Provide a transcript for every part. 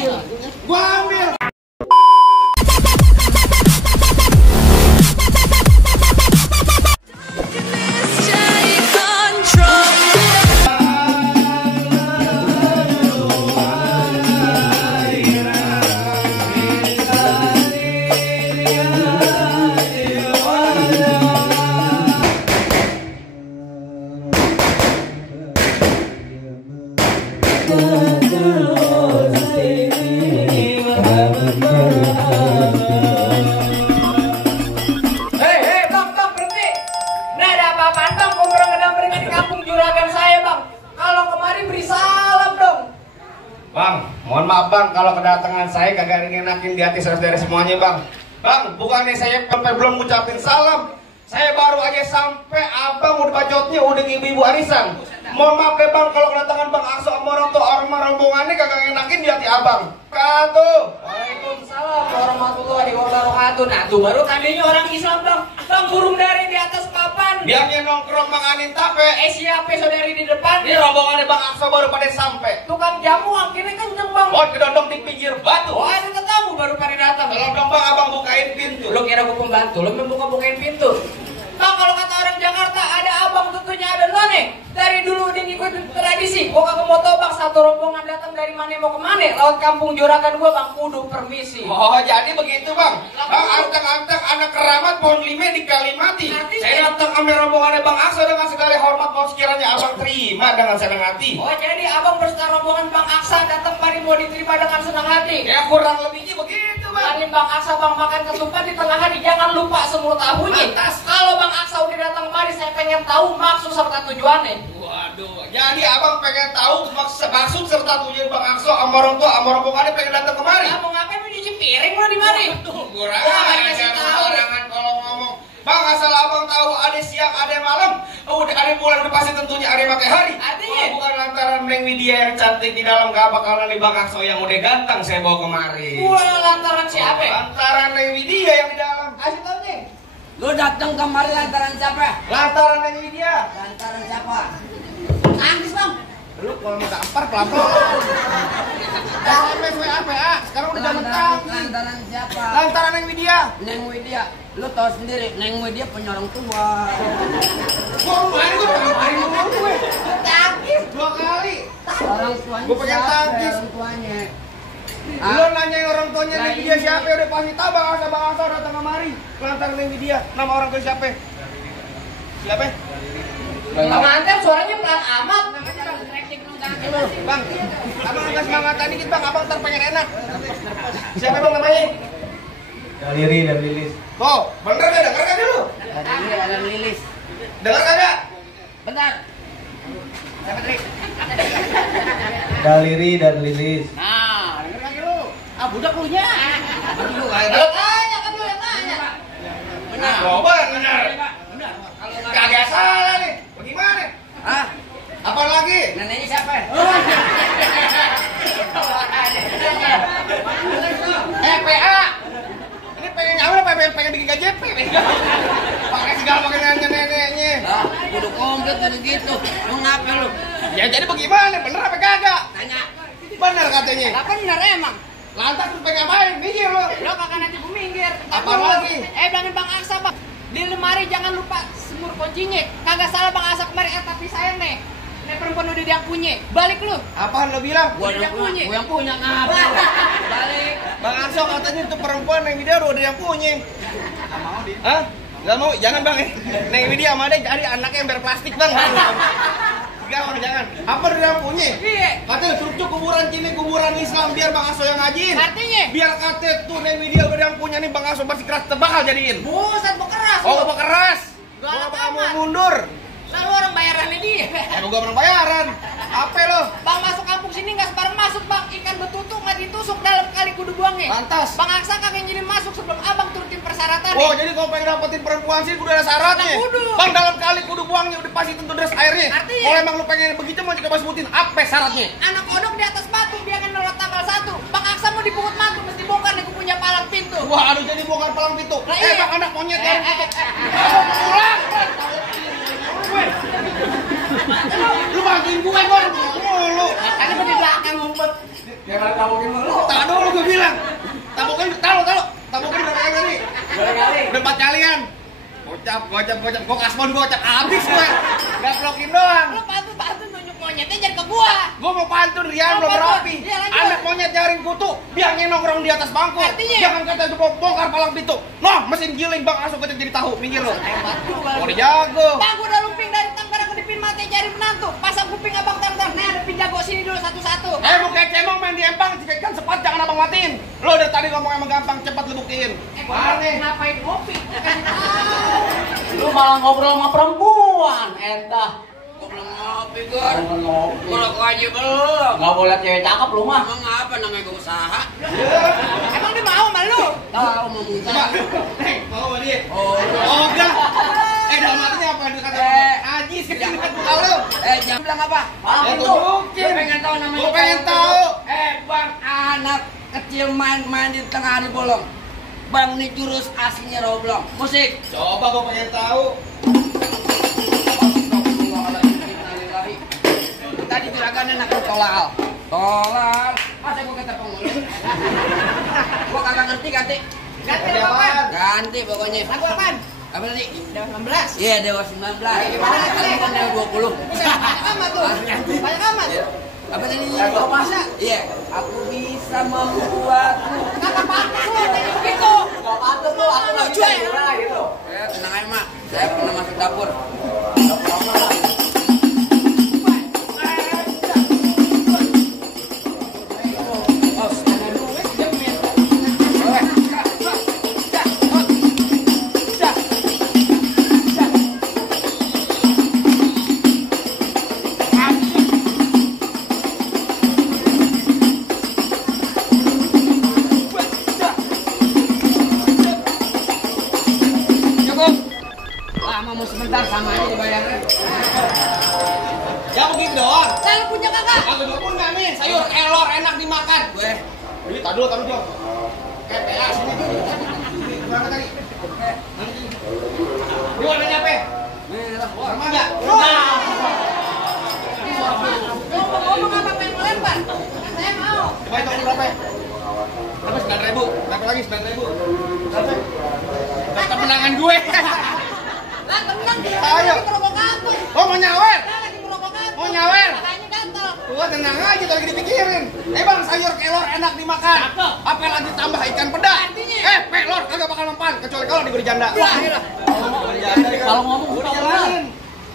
Gua ambil. Bang, mohon maaf bang, kalau kedatangan saya kagak ngenakin di hati saudara semuanya bang. Bang, bukannya saya sampai belum ngucapin salam, saya baru aja sampai abang udah bacotnya udah ibu-ibu arisan. Mohon maaf ya bang, kalau kedatangan bang Akso sama orang tuh orang rombongannya kagak ngenakin di hati abang. Waalaikumsalam warahmatullahi wabarakatuh. Nah tuh baru tandanya orang Islam bang. Bang burung dari di atas papan. Biarnya nongkrong manganin tape. Siapa saudari di depan? Ini rombongannya bang Akso baru pada sampai. Tukang jamu akhirnya kenceng bang. Oh kedondong di pinggir batu. Oh ada ketemu baru pada datang. Kalau dong bang abang bukain pintu. Lo kira gue pembantu, lo bukain pintu. Bang kalau kata orang Jakarta ada abang tentunya ada none. Dari dulu udah ngikutin tradisi. Gue kagak mau tau bang satu rombongan datang dari mana mau kemana. Laut kampung Juragan gue bang kudu permisi. Oh jadi begitu bang. Bang anteng-anteng anak keramat pohon lime di Kalimati. Saya datang ambil rombongannya bang Aksa dengan segala hormat mau sekiranya abang terima dengan senang hati. Oh jadi abang berserta rombongan bang Aksa datang pari mau diterima dengan senang hati. Ya kurang lebihnya begitu bang. Tadi bang Aksa bang makan ketupat di tengah hari jangan lupa semur tahunya. Kalau bang Aksa udah datang kemari saya pengen tahu maksud serta tujuannya. Waduh, jadi abang pengen tahu maksud serta tujuan bang Akso sama orang tua sama rombongannya pengen datang kemari. Kamu ngapain mau nyuci piring lo di mari? Kurang ajar sembarangan kalau ngomong. Bang asal abang tahu ada siang ada malam, udah ada bulan udah pasti tentunya ada matahari. Artinya bukan lantaran Neng Widya yang cantik di dalam gak bakal nanti bang Akso yang udah ganteng saya bawa kemari. Wah lantaran siapa? Lantaran Neng Widya yang di dalam. Kasih tau nih. Lu datang kemari lantaran siapa? Lantaran Neng Widya. Lantaran siapa? Tangkis bang. Lu kalau mau gampar pelan-pelan. SMS WA, sekarang udah zaman tangki. Lantaran siapa? Lantaran Neng Widya. Neng Widya. Lu tau sendiri, Neng Widya punya orang tua. Gua kemarin gua pengen ngomong gue. Tangkis 2 kali. Orang tuanya Gua pengen siapa? tangkis. Orang tuanya. Lu nanyain orang tuanya Neng Widya siapa udah pasti tahu bang Aksa datang kemari. Lantaran Neng Widya, nama orang tua siapa? Siapa? Bang Anten suaranya pelan amat. Bang, abang agak semangat dikit bang, abang ntar pengen enak. Siapa bang namanya? Daliri dan Lilis. Oh, bener gak? Dengar kagak lu? Tadi ada Lilis. Dengar kagak? Bentar. Siapa tadi? Daliri dan Lilis. Nah, denger lagi lu. Ah, budak lu nya. Lu tanya kan lu yang tanya. Benar. Oh, bener. Benar. Kagak salah nih. Bagaimana? Ah, Apa lagi? neneknya siapa? PA. Ini pengen nyawa apa pengen bikin KJP? Pakai segala pakai neneknya. Ah, kudu komplit tadi gitu. Lu ngapa lu? Ya jadi bagaimana? Bener apa kagak? Tanya. Bener katanya. Lah bener emang. Lantas lu pengen ngapain? Mikir lu. Lo kagak nanti gue minggir. Apa lagi? Bilangin Bang Aksa bang. Di lemari jangan lupa semur kuncinya. Kagak salah Bang Aksa kemarin tapi saya nih. Nih perempuan udah dia punya. Balik lu. Apaan lu bilang? Gua yang punya ngapa? Balik. Bang Akso katanya itu perempuan Neng Widya udah yang punya. Gak mau dia. Hah? Gak mau? Jangan bang. Neng Widya sama dia cari anaknya ember plastik bang. Gak bang, jangan. Apa udah yang punya? Iya. Katanya struktur kuburan kini kuburan Islam biar Bang Akso yang ngajiin. Artinya? Biar kata tuh Neng Widya udah yang punya nih Bang Akso pasti keras tebakal jadiin. Buset mau keras. Oh gak keras. Galak Gak mau amat. mundur. Lalu orang bayarannya dia. Gua orang bayaran. Apa lo? Bang masuk kampung sini nggak sebarang masuk bang. Ikan betutu nggak ditusuk dalam kali kudu buangnya. Lantas. Bang Aksa kagak izinin masuk sebelum abang turutin persyaratan. Oh jadi kalau pengen dapetin perempuan sih kudu ada syaratnya. Nah, kudu. Bang dalam kali kudu buangnya udah pasti tentu deras airnya. Artinya? Kalau emang lu pengen begitu mau coba sebutin apa syaratnya? Anak kodok di atas batu dia akan nolak tanggal 1. Bang Aksa mau dipungut mantu mesti bongkar nih punya palang pintu. Wah aduh jadi bongkar palang pintu. Nah, iya. Bang anak monyet yang pulang. Lu makin gue mulu. Makanya di belakang ngumpet. Jangan tabokin lu. Tak dulu gue bilang. Tabokin berapa kali? Berapa kali? Udah 4 kalian. Gocap. Gue kasbon gocap habis gue. Gak blokin doang. Lu pantun nunjuk monyetnya jangan ke gua. Gue mau pantun Rian belum rapi. Anak monyet jaring kutu, biangnya nongkrong di atas bangku. Artinya? Jangan kata itu bongkar palang pintu. Noh, mesin giling bang langsung kecil jadi tahu. Minggir lo. Oh jago. Bang, gua udah lumping dari tangkara ke dipin mati cari menantu. Pasang kuping abang tang. Nih ada pin jago sini dulu satu-satu. Mau kayak cemong main di empang, jika ikan sepat jangan abang matiin. Lo dari tadi ngomong emang gampang, cepat lu buktiin. Aneh. Ngapain ngopi? Lu malah ngobrol sama perempuan, entah. Ngobrol ngopi, Gor. Ngopi. Ngorok aja belum. Nggak boleh cewek cakep lu mah. Emang apa namanya gua usaha? Emang dia mau sama lu? Tahu mau minta. Mau sama dia? Oh, enggak. Dalam artinya apa yang dikata? Ajis kan tahu lu. jangan bilang apa? Itu Gue pengen tahu namanya. Gue pengen tahu. Bang, anak kecil main di tengah hari bolong. Bang, ini jurus aslinya roblong. Musik. Coba gue pengen tahu. Tadi juragannya nak tolal. Masa gue kata penghulu? Gue kagak ngerti ganti. Ganti apaan? Ganti pokoknya. Lagu apaan? Apa tadi? Dewa 19. Iya, Dewa 19. Gimana Kali kan Dewa 20. Banyak amat tuh. Banyak amat. Apa tadi? Lagu masa? Iya. Aku bisa membuatmu. Kata pantas lu tadi begitu. Gak pantas lu, aku nggak bisa gimana gitu. Tenang aja, Mak. Saya pernah masuk dapur. Sebentar sama aja dibayarnya. Ya begitu doang. Lalu punya kakak. Kagak pun nggak nih. Sayur kelor enak dimakan. Gue. Ini taruh dulu. Kayak PA sini. Berapa tadi? Ini warnanya apa? Sama nggak? Ngomong apa pengen melempar? Saya mau. Coba hitung berapa? Berapa? 9.000. Berapa lagi 9.000? Berapa? Dapat menangan gue. Lah tenang dia Ayo. lagi merokok kantung. Oh mau nyawer? Dia lagi merokok kantung. Mau nyawer? Makanya gatal. Gua tenang aja tuh lagi dipikirin. Bang sayur kelor enak dimakan. Apa lagi tambah ikan peda? Artinya? Pelor kagak bakal mempan kecuali kalau diberi janda. Wah, iya. Kalau ngomong udah suka jalanin.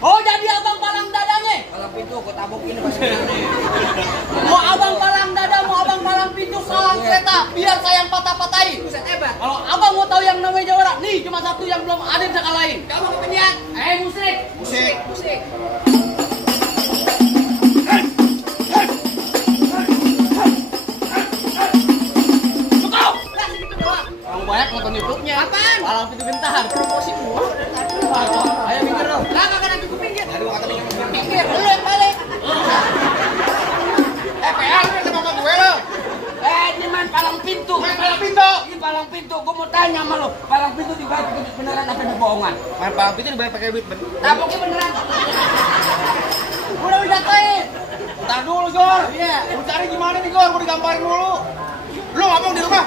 Oh, jadi abang palang dadanya. Kalau pintu gua tabokin pasti mau abang palang dada, mau abang palang pintu salang kereta, biar saya yang patah-patahin. Buset hebat. Kalau abang mau tahu yang namanya jawara, nih cuma satu yang belum ada yang bisa kalahin. Kamu kependian. Musik. Musik. Cukup. Lah segitu doang. Orang banyak nonton YouTube-nya. Apaan? Palang pintu bentar. Promosi gua. Ayo mikir dong. Lah kagak nanti gue pinggir. Aduh kata dia. Pinggir lu yang balik. PA lu sama mama gue lo. Ini main palang pintu. Main palang pintu. Ini palang pintu. Gua mau tanya sama lo. Palang pintu dibayar beneran apa bohongan? Main palang pintu dibayar pakai duit bener. Taboknya beneran. Udah jatuhin. Ntar dulu Gor. Iya. Lu cari gimana nih Gor? Gua digamparin mulu. Lu ngomong di rumah.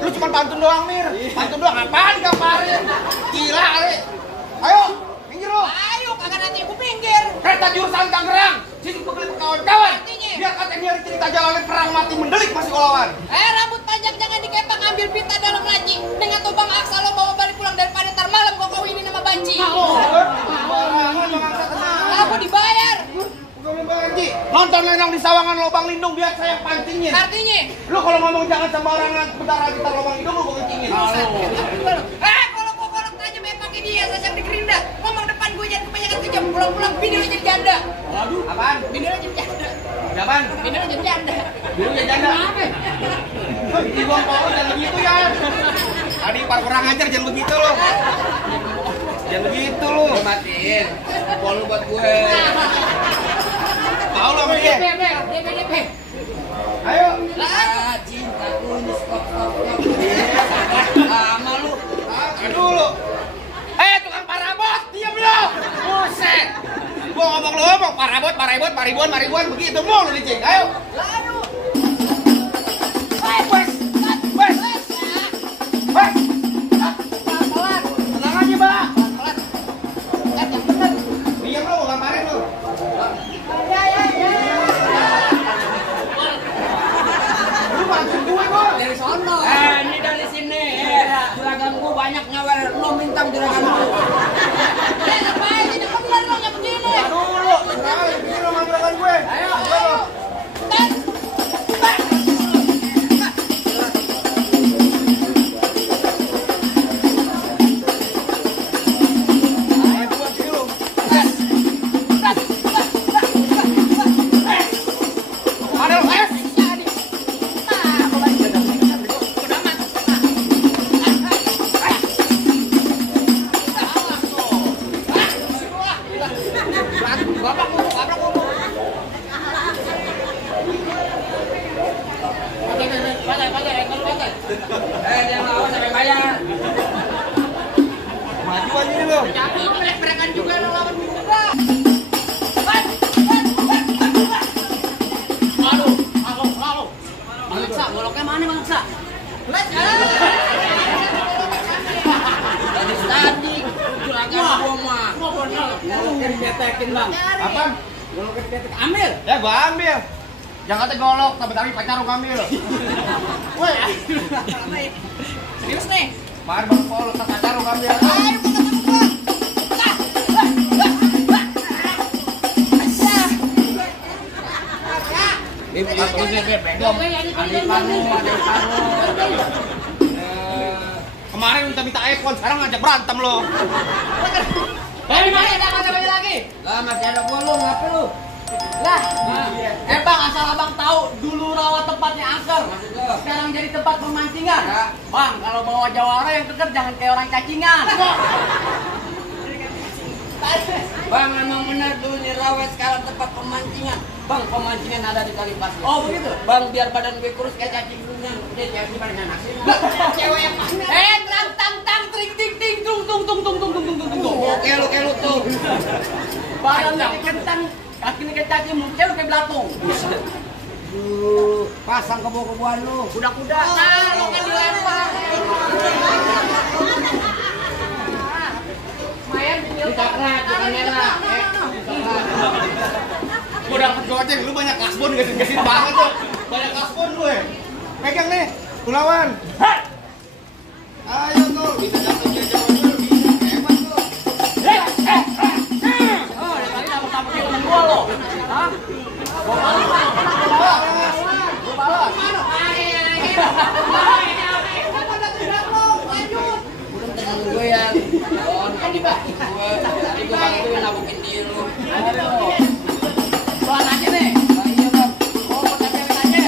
Lu cuma pantun doang Mir. Pantun doang apaan digamparin? Gila kali. Ayo, minggir lu. Ayo kagak nanti gue pinggir. Kereta jurusan Tangerang. Sini gue beli kawan-kawan. Artinya? Biar katanya dari cerita jalanan perang mati mendelik masih olawan. Rambut panjang jangan dikepang, ambil pita dalam laci. Dengan tubang aksa lo bawa balik pulang daripada ntar malam kau kawinin sama banci. Barangan mangsa kenal. Aku dibayar. Bukan banci. Nonton lenang di Sawangan Lobang Lindung biar saya yang pancingin. Artinya? Lu kalau ngomong jangan sembarangan bentar lagi kita lobang hidung lu gue kencingin. Kalau kau kolok tajam pakai dia sasang di gerinda. Ngomong depan gue jangan kebanyakan kejam. Pulang-pulang bini lo jadi janda. Waduh, apaan? Bini lo jadi janda. Apaan? Bini lo jadi janda. Biru ya janda. Di bawah pohon jangan begitu ya. Tadi par kurang ajar jangan begitu lu. Jangan begitu lu. Matiin. Pol buat gue. Tahu lu sama dia. DP. Ayo. Ah, cintaku ini stop. Lama lu. Aduh lu. Tukang parabot, diam lu. Buset. Gua ngomong lu ngomong parabot, maribuan begitu mulu nih, Cing. Ayo. Aduh. Pelan-pelan. Tenang aja, Mbak. Pelan-pelan. Yang bener. Diam lu, gambarin lu. Lu mancing gue, Bos. Dari sono. Ini dari sini. Juragan gua banyak nyawer. Lo minta juragan gua. Ngapain ini? Bener dong yang begini. Dulu, tenang, ini lu manggilkan gue. Ayo, ayo. Tet. Dia mau sampai bayar. Maju aja nih lu. Mereka juga lawan juga. Aduh, halo. Mangsa, goloknya mana Mangsa? Tadi juragan gua mah. Goloknya diketekin bang. Apa? Goloknya diketek. Ambil. Ya gua ambil. Jangan kata golok, tapi pacar lu ambil. Woi. Serius nih. Mar bang Paul, pacar lu ambil. Kemarin minta iPhone, sekarang ngajak berantem lo. Dari mana ada macam lagi? Lah masih ada gulung, apa lu? Lah, bang asal abang tahu dulu rawa tempatnya angker, sekarang jadi tempat pemancingan. Ya. Bang, kalau bawa jawara yang keker jangan kayak orang cacingan. Bang, memang benar dulu nih rawa sekarang tempat pemancingan. Bang, pemancingan ada di kali pasir. Oh begitu? Bang, biar badan gue kurus kayak cacing bunga. Dia cacing pada nasi. Cewek yang mana? Tang tang tang tring ting ting tung tung tung tung tung tung tung tung tung. Oke lu tuh. Badan kayak kentang, kaki kayak cacing, muka lu kayak belatung. Pasang kebo-keboan lu. Kuda-kuda. Nah, lu kan dilempar. Mayan Dicoklat, bukan merah. Gue dapet goceng, lu banyak kasbon gasin banget tuh. Banyak kasbon gue. Pegang nih, lu lawan. Ayo tuh, bisa dapet jauh-jauh bisa. Hebat tuh. Oh, dari tadi dapat temen gua lo. Hah? Gua balas. Gua balas. Belum temen gue ya. Tadi gue bantuin nabukin dia lu. Aduh. Pelan aja nih. Iya bang. Oh, kita cewek aja.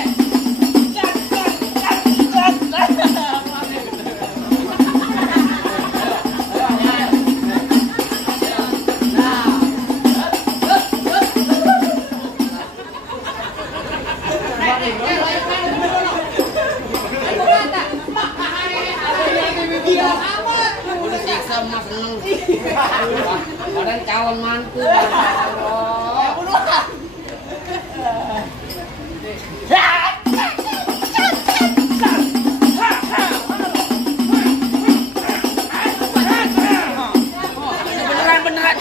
Udah siksa mas seneng. Badan calon mantu. Beneran.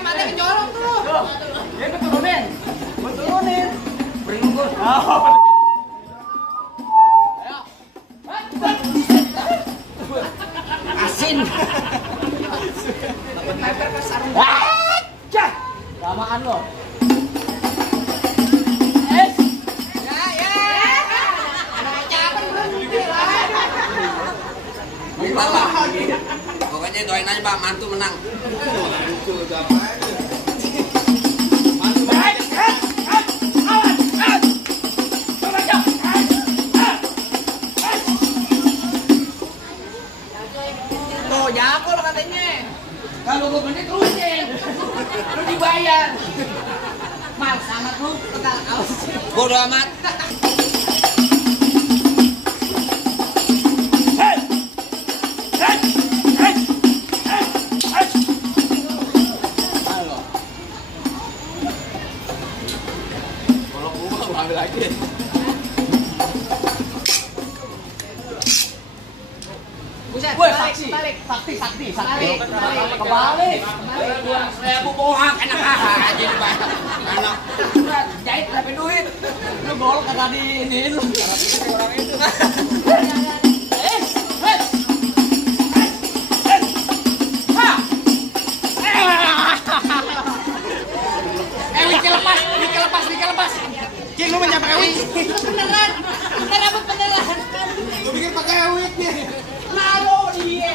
Mata kecolong tuh. Ya gue turunin. Bring gue. Asin. Lamaan lo. Pokoknya doain aja Pak, mantu menang. Tuh, jago lo katanya. Kalau gue bener terusin, lu dibayar. Mal, sama lu tegal kaos. Bodo amat. Kalau gua ambil lagi. Woi, saksi. Sakti. Kebalik. Saya bohong enak aja nih Pak. Anak jahit tapi duit. Lu gol kagak di ini lu. Orang itu. Wiki lepas. Cing, lu menjampak ewit. Beneran. Rambut beneran. Gue pikir pakai awitnya. Lalu dia.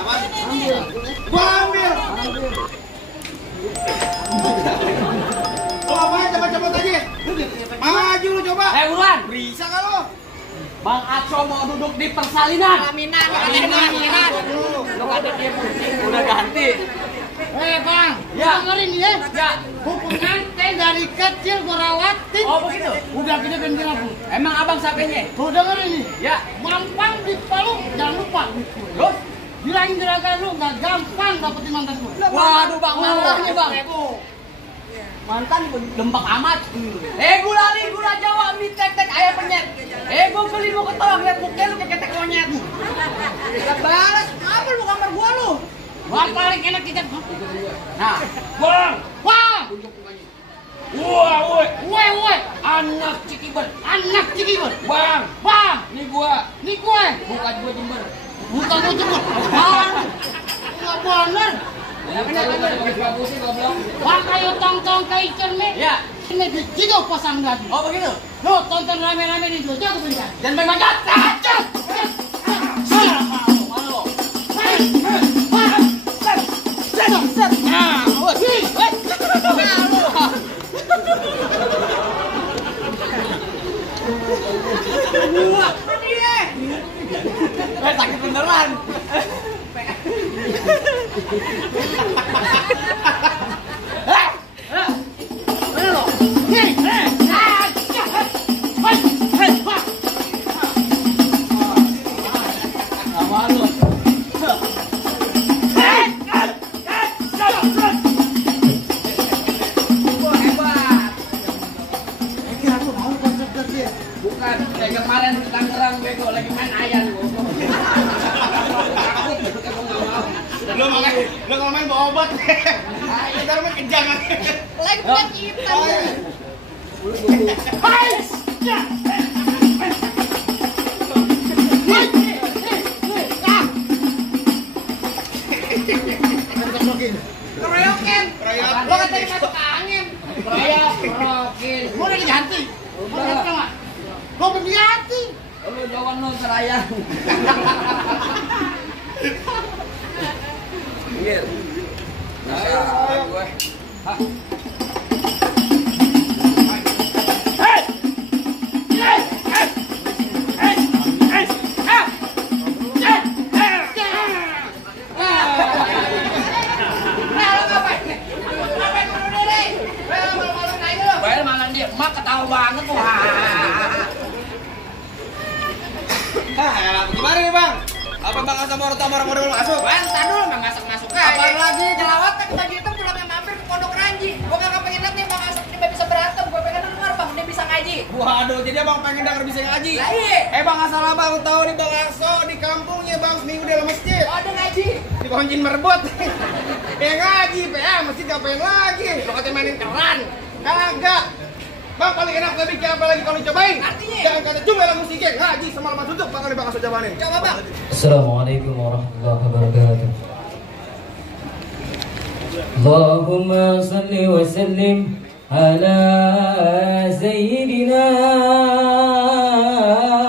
Apa? Gua ambil. Lo ngapain coba-coba aja? Maju lu coba. Buruan. Bisa gak lo? Bang Aco mau duduk di persalinan. Pelaminan. Lu ada dia putih, udah ganti. Bang, Ya. dengerin ya. Ya. Hubungan teh dari kecil gua rawatin. Oh begitu. Udah gede dan bilang, Emang abang siapanya? lu dengerin nih. Ya. Gampang dipeluk, jangan lupa. Terus? Bilang juragan lu nggak gampang dapetin mantan gua. Waduh bang, mantan nih bang. Mantan dembak amat. Gula Jawa mie tek ayam penyet. Gua beli mau ketolak lihat muka lu kayak ketek monyet. Gak balas, apa lu kamar gua lu? Gua paling enak kita. Nah, bang. Wah, Woi, anak Cikiber. Bang, nih gua. Bukan gua Jember. bukan lu jemput. Bang, nggak bener. Kenapa lu ada pakai sepatu sih goblok? Wah, kayak tong-tong kayak ikan nih. Ya. Ini diciduk pasang lagi. Oh begitu. Lu tonton rame-rame di Jogja aku berikan. Dan main manjat. Sakit beneran. Bukan, kayak kemarin di Tangerang bego lagi main ayam gua. Lo kalau main bawa obat. Sekarang main kejang. Lagi penyakitan. Keroyokin. Lo katanya masuk angin. Keroyokin. Gua udah diganti. Gua berdiganti. Lu jawan lu serayang. Iya. Nah, gue. Hah. Bayar malam dia, emak ketawa banget wah. Gimana nih bang? Apa bang sama orang model masuk? Entar dulu Bang Asap masuk aja. Apaan lagi? Jelawatan tadi itu pulangnya mampir ke Pondok Ranji. Gua kagak pengen lihat nih Bang Asap ini bisa berantem. Gua pengen denger Bang dia bisa ngaji. Waduh, jadi abang pengen denger bisa ngaji. Lah iya. Bang asal abang tahu nih bang Aso di kampungnya bang seminggu di dalam masjid. Oh, ada ngaji. Di konjin merebut. Ngaji, masjid ngapain lagi? Lo katanya mainin keran. Kagak. Bang paling enak lebih kayak apa lagi kalau cobain? Artinya? Jangan kata cuma lah musiknya ngaji semalaman tutup bakal bang Aso jawanin. Coba Bang. Assalamualaikum warahmatullahi wabarakatuh. Allahumma salli wa sallim ala sayyidina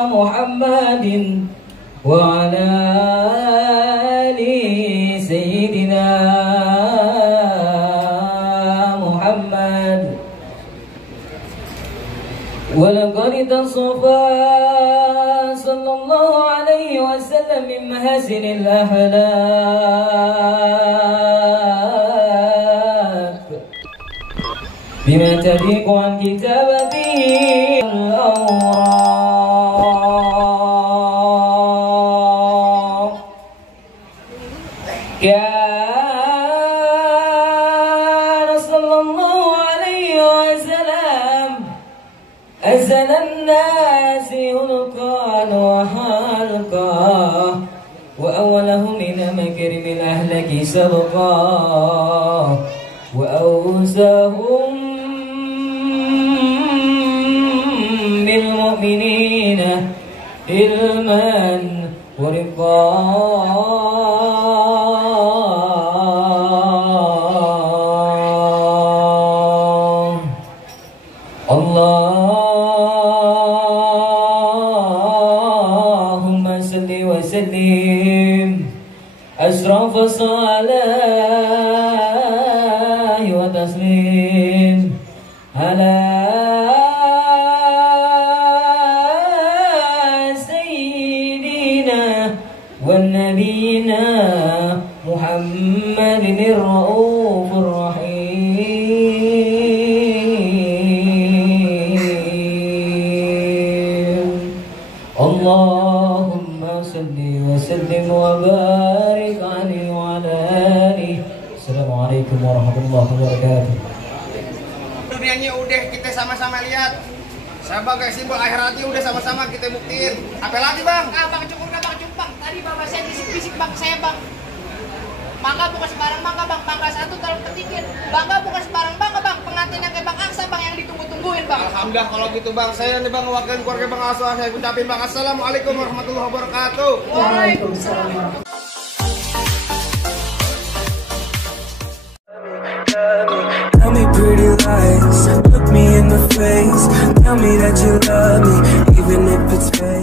Muhammadin wa ala ali sayyidina Muhammad. ولقد تصفى صلى الله عليه وسلم من محاسن الأخلاق بما تليق عن كتابته الأوراق كان صلى الله عليه وسلم أزل الناس هلقا وحلقا وأكرم الأهلك سبقا وأوزهم بالمؤمنين علما ورضا اللهم صل وسلم أشرف الصلاة وتسليم على سيدنا ونبينا محمد الرؤوف الرحيم اللهم صل وسلم وبارك عليه وعلى آله. Assalamualaikum warahmatullahi wabarakatuh. Dunianya udah kita sama-sama lihat. Sebagai simbol akhiratnya udah sama-sama kita buktiin. Apa lagi bang? Bang cukup bang cukup. Tadi bapak saya bisik-bisik bang saya bang. Mangga bukan sembarang mangga bang. Mangga satu tolong petikin. Bangga bukan sembarang bangga bang. Pengantin yang kayak bang Angsa bang yang ditunggu-tungguin bang. Alhamdulillah kalau gitu bang. Saya nih bang mewakili keluarga bang Aswa. Saya ucapin bang assalamualaikum warahmatullahi wabarakatuh. Waalaikumsalam warahmatullahi Tell me pretty lies, look me in the face. Tell me that you love me, even if it's fake.